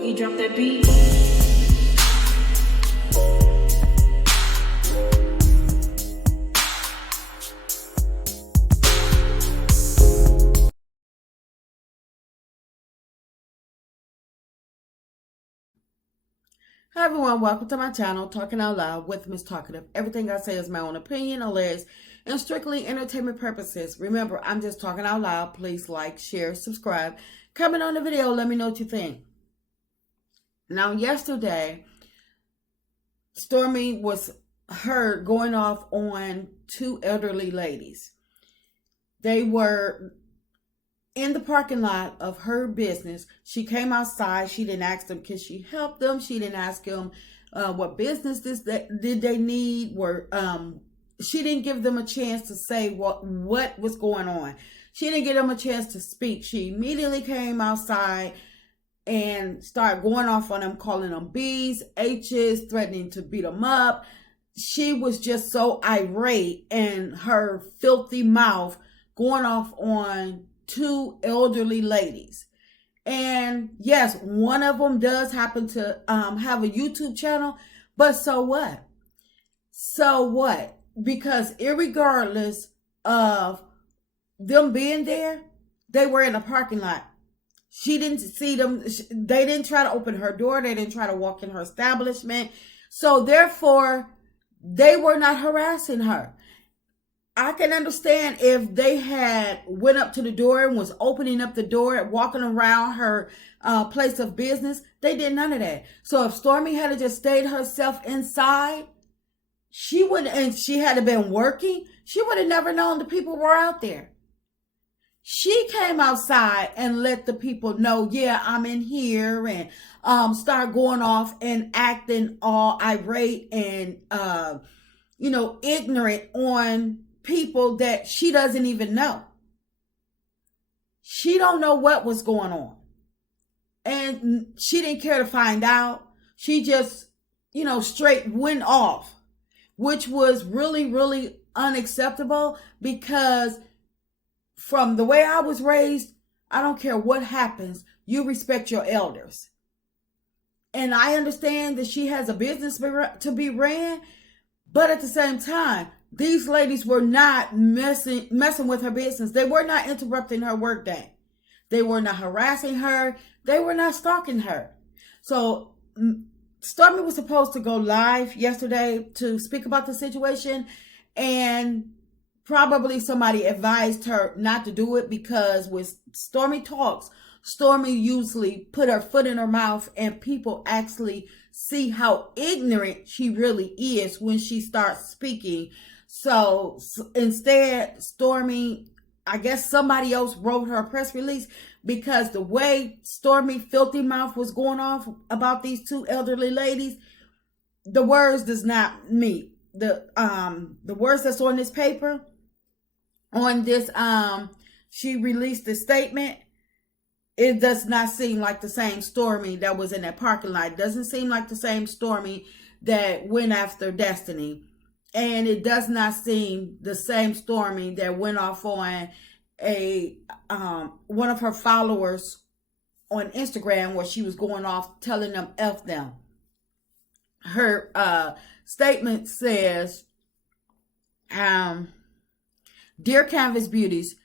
Boogie, drop that beat. Hi everyone, welcome to my channel, Talking Out Loud with Miss Talkative. Everything I say is my own opinion, alleged, and strictly entertainment purposes. Remember, I'm just talking out loud. Please like, share, subscribe, comment on the video, let me know what you think. Now, yesterday, Stormi was heard going off on two elderly ladies. They were in the parking lot of her business. She came outside. She didn't ask them, can she help them? She didn't ask them what business did they need. She didn't give them a chance to say what was going on. She didn't give them a chance to speak. She immediately came outside and started going off on them, calling them B's, H's, threatening to beat them up. She was just so irate, and her filthy mouth going off on two elderly ladies. And yes, one of them does happen to have a YouTube channel, but so what? So what? Because irregardless of them being there, they were in a parking lot. She didn't see them. They didn't try to open her door. They didn't try to walk in her establishment. So therefore, they were not harassing her. I can understand if they had went up to the door and was opening up the door, walking around her place of business. They did none of that. So if Stormi had just stayed herself inside, she would, and she had been working, she would have never known the people were out there. She came outside and let the people know, yeah, I'm in here, and start going off and acting all irate and ignorant on people that she doesn't even know. She don't know what was going on, and she didn't care to find out. She just straight went off, which was really, really unacceptable, because from the way I was raised, I don't care what happens, you respect your elders. And I understand that she has a business to be ran, but at the same time, these ladies were not messing with her business. They were not interrupting her workday. They were not harassing her. They were not stalking her. So Stormi was supposed to go live yesterday to speak about the situation, and probably somebody advised her not to do it, because when Stormi talks, Stormi usually put her foot in her mouth, and people actually see how ignorant she really is when she starts speaking. So instead, Stormi, I guess somebody else wrote her a press release, because the way Stormi filthy mouth was going off about these two elderly ladies, the words does not meet the words that's on this paper. On this, she released a statement. It does not seem like the same Stormi that was in that parking lot. It doesn't seem like the same Stormi that went after Destiny. And it does not seem the same Stormi that went off on one of her followers on Instagram, where she was going off telling them F them. Her statement says, Dear Canvas Beauties,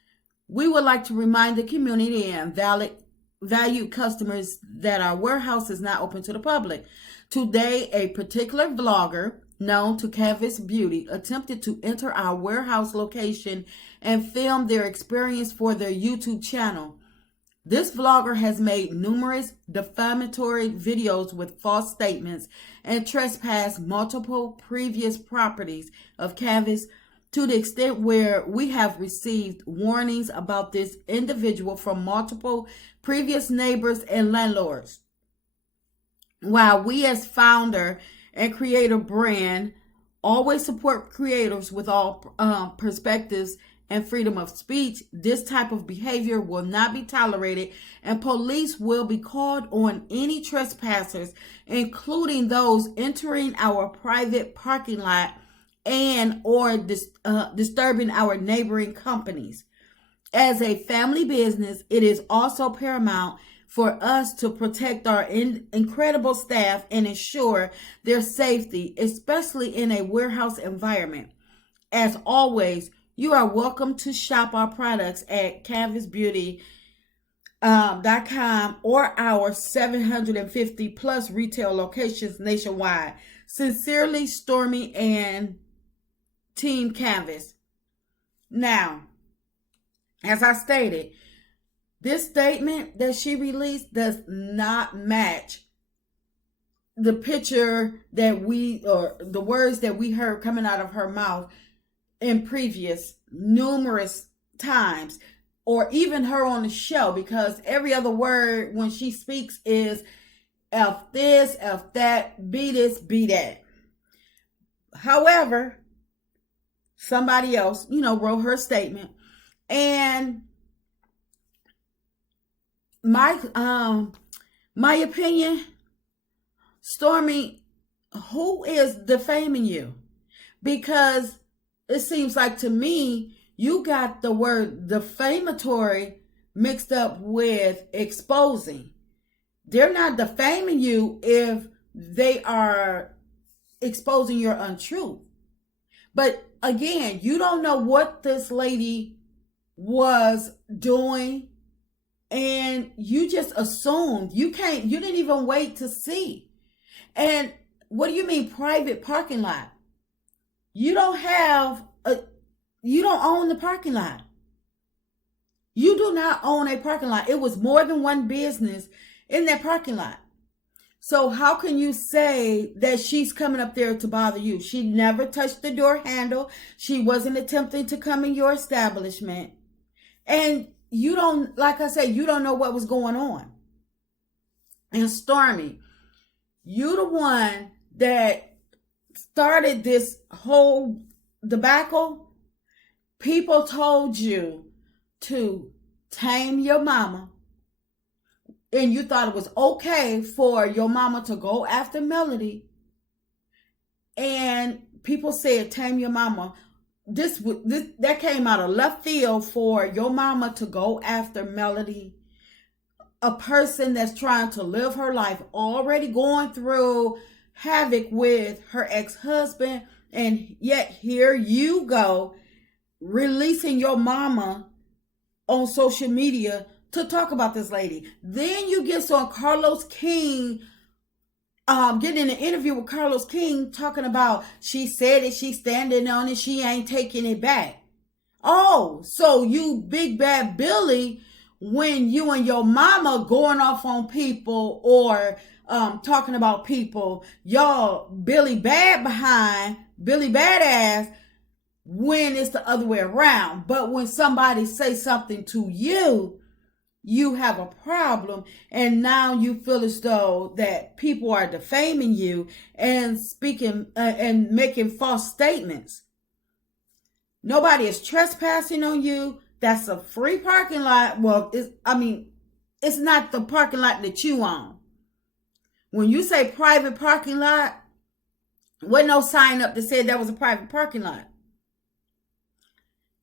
we would like to remind the community and valued customers that our warehouse is not open to the public. Today, a particular vlogger known to Canvas Beauty attempted to enter our warehouse location and film their experience for their YouTube channel. This vlogger has made numerous defamatory videos with false statements and trespassed multiple previous properties of Canvas, to the extent where we have received warnings about this individual from multiple previous neighbors and landlords. While we as founder and creator brand always support creators with all perspectives and freedom of speech, this type of behavior will not be tolerated, and police will be called on any trespassers, including those entering our private parking lot and or disturbing our neighboring companies. As a family business, it is also paramount for us to protect our incredible staff and ensure their safety, especially in a warehouse environment. As always, you are welcome to shop our products at canvasbeauty.com or our 750 plus retail locations nationwide. Sincerely, Stormi and Team Canvas. Now, as I stated, this statement that she released does not match the picture that or the words that we heard coming out of her mouth in previous numerous times, or even her on the show, because every other word when she speaks is F this, F that, be this, be that. However, somebody else, wrote her statement, and my opinion, Stormi, who is defaming you? Because it seems like to me, you got the word defamatory mixed up with exposing. They're not defaming you if they are exposing your untruth. But again, you don't know what this lady was doing, and you just assumed. You didn't even wait to see. And what do you mean private parking lot? You don't own the parking lot. You do not own a parking lot. It was more than one business in that parking lot. So how can you say that she's coming up there to bother you? She never touched the door handle. She wasn't attempting to come in your establishment. And you don't, like I said, you don't know what was going on. And Stormi, you the one that started this whole debacle. People told you to tame your mama, and you thought it was okay for your mama to go after Melody. And people said, tame your mama. That came out of left field for your mama to go after Melody, a person that's trying to live her life, already going through havoc with her ex-husband, and yet here you go releasing your mama on social media to talk about this lady. Then you get on Carlos King, getting in an interview with Carlos King, talking about she said it, she's standing on it, she ain't taking it back. Oh, so you big bad Billy, when you and your mama going off on people or talking about people, y'all Billy bad behind, Billy badass, when it's the other way around. But when somebody say something to you, you have a problem, and now you feel as though that people are defaming you and speaking and making false statements. Nobody is trespassing on you. That's a free parking lot. Well, it's not the parking lot that you own. When you say private parking lot, wasn't no sign up that said that was a private parking lot.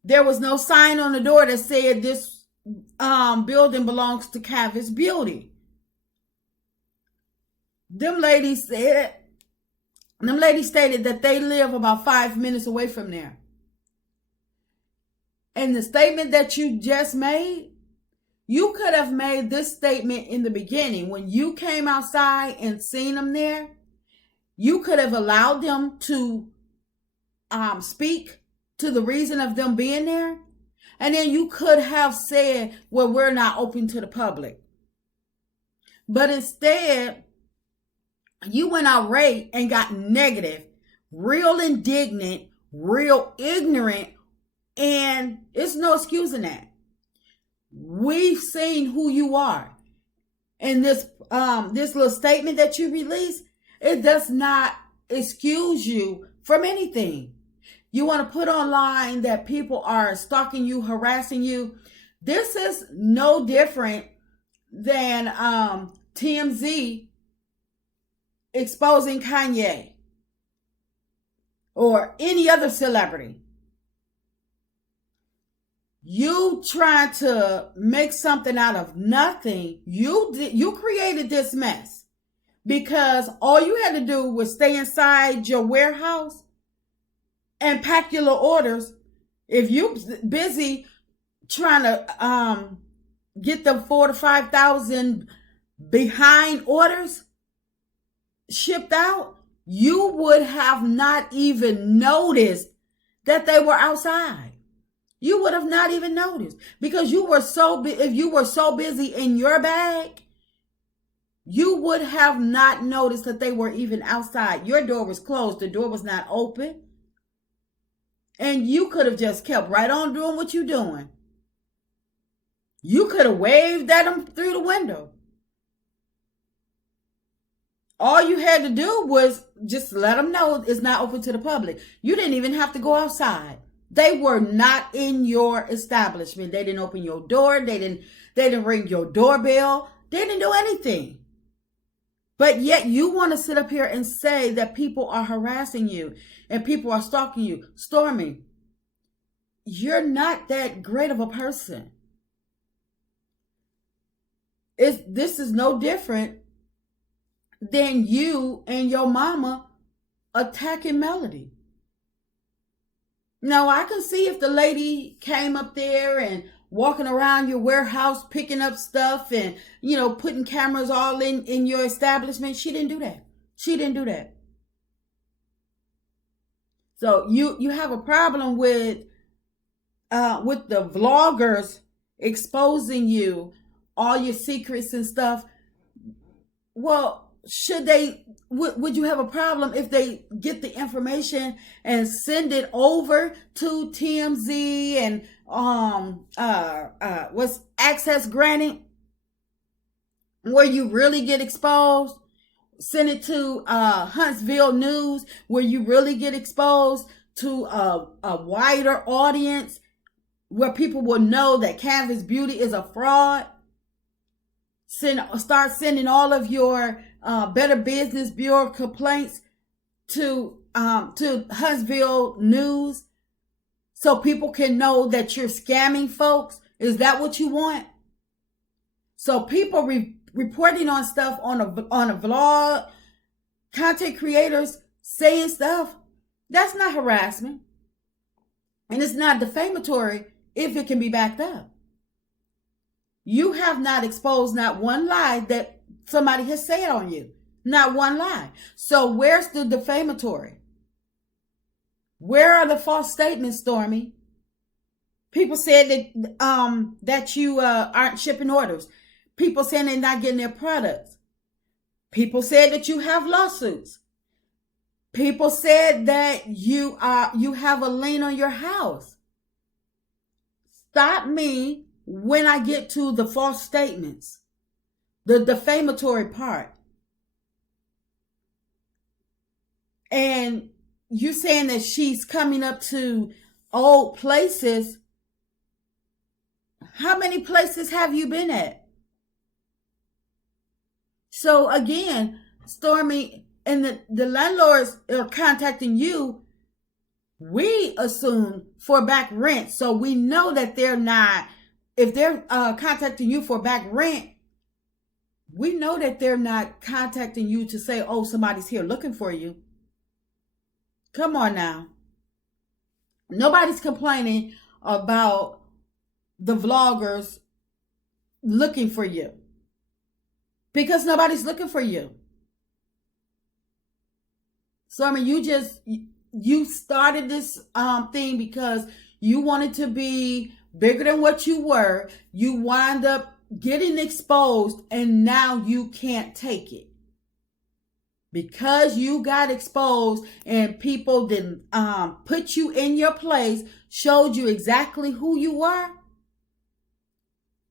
There was no sign on the door that said this building belongs to Canvas Beauty. Them ladies stated that they live about 5 minutes away from there. And the statement that you just made, you could have made this statement in the beginning. When you came outside and seen them there, you could have allowed them to speak to the reason of them being there. And then you could have said, well, we're not open to the public. But instead, you went irate and got negative, real indignant, real ignorant, and it's no excusing that. We've seen who you are. And this little statement that you released, it does not excuse you from anything. You want to put online that people are stalking you, harassing you. This is no different than TMZ exposing Kanye or any other celebrity. You trying to make something out of nothing. You created this mess because all you had to do was stay inside your warehouse and pack your little orders. If you busy trying to get them 4,000 to 5,000 behind orders shipped out, you would have not even noticed that they were outside. You would have not even noticed because you were if you were so busy in your bag, you would have not noticed that they were even outside. Your door was closed. The door was not open. And you could have just kept right on doing what you're doing. You could have waved at them through the window. All you had to do was just let them know it's not open to the public. You didn't even have to go outside. They were not in your establishment. They didn't open your door. They didn't ring your doorbell. They didn't do anything. But yet you want to sit up here and say that people are harassing you and people are stalking you. Stormi, you're not that great of a person. This is no different than you and your mama attacking Melody. Now, I can see if the lady came up there and walking around your warehouse, picking up stuff and, putting cameras all in your establishment. She didn't do that. She didn't do that. So you have a problem with the vloggers exposing you, all your secrets and stuff. Well, would you have a problem if they get the information and send it over to TMZ and what's access granted, where you really get exposed? Send it to Huntsville News, where you really get exposed to a wider audience, where people will know that Canvas Beauty is a fraud. Start sending all of your Better Business Bureau complaints to Huntsville News, so people can know that you're scamming folks. Is that what you want? So people reporting on stuff on a vlog, content creators saying stuff, that's not harassment, and it's not defamatory if it can be backed up. You have not exposed not one lie that somebody has said on you. Not one lie. So where's the defamatory? Where are the false statements, Stormi? People said that you aren't shipping orders. People saying they're not getting their products. People said that you have lawsuits. People said that you have a lien on your house. Stop me when I get to the false statements, the defamatory part. And you're saying that she's coming up to old places. How many places have you been at? So again, Stormi, and the landlords are contacting you, we assume for back rent. So we know that they're not, if they're contacting you for back rent, we know that they're not contacting you to say, oh, somebody's here looking for you. Come on now. Nobody's complaining about the vloggers looking for you, because nobody's looking for you. So, I mean, you started this thing because you wanted to be bigger than what you were. You wind up getting exposed, and now you can't take it. Because you got exposed and people didn't put you in your place, showed you exactly who you were.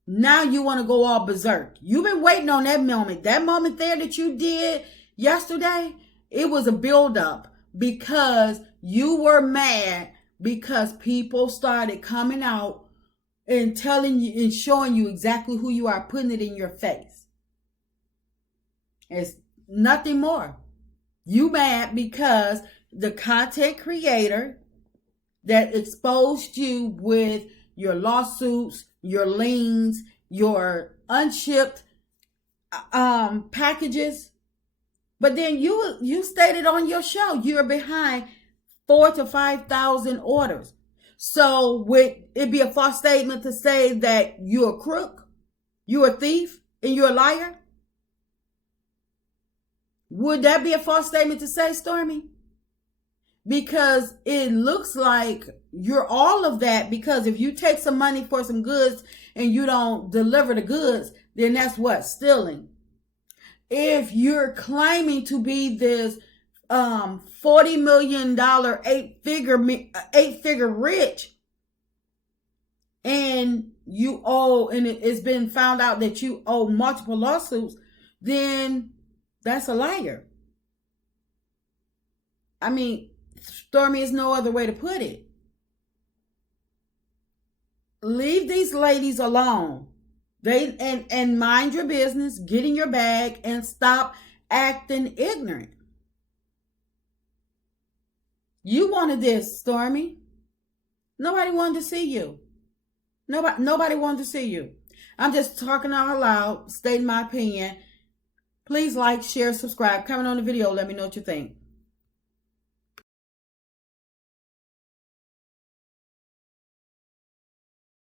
Now you want to go all berserk. You've been waiting on that moment. That moment there that you did yesterday, it was a buildup because you were mad because people started coming out and telling you and showing you exactly who you are, putting it in your face. It's nothing more. You mad because the content creator that exposed you with your lawsuits, your liens, your unshipped packages. But then you stated on your show you're behind 4,000 to 5,000 orders. So would it be a false statement to say that you're a crook, you're a thief, and you're a liar? Would that be a false statement to say, Stormi? Because it looks like you're all of that, because if you take some money for some goods and you don't deliver the goods, then that's what? Stealing. If you're claiming to be this $40 million eight figure rich, and you owe, and it's been found out that you owe multiple lawsuits, then that's a liar. I mean, Stormi is no other way to put it. Leave these ladies alone. They and mind your business, get in your bag, and stop acting ignorant. You wanted this, Stormi. Nobody wanted to see you. Nobody wanted to see you. I'm just talking out loud, stating my opinion. Please like, share, subscribe, comment on the video. Let me know what you think.